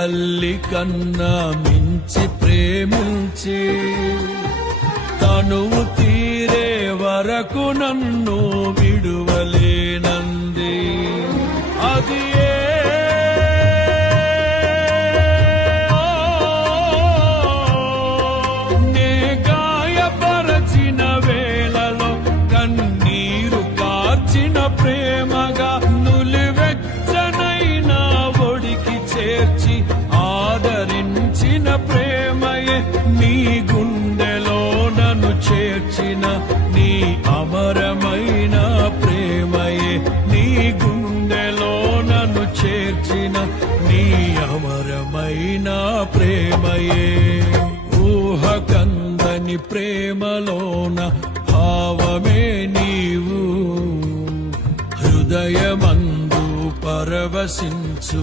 తల్లి కన్నా మించి ప్రేమించి తనువు తీరే వరకు నన్ను విడువలేనంది. అది నే గాయపరచిన వేళలో కన్నీరు కార్చిన ప్రేమగా నులివెచ్చనైన ఒడికి చేర్చి ఆదరించిన ప్రేమయే నీ గుండెలో నన్ను చేర్చిన నీ అమరమైన ప్రేమయే నీ గుండెలో నన్ను చేర్చిన నీ అమరమైన ప్రేమయే. ఊహకందని ప్రేమలోన భావమే నీవు హృదయమందు పరవశించు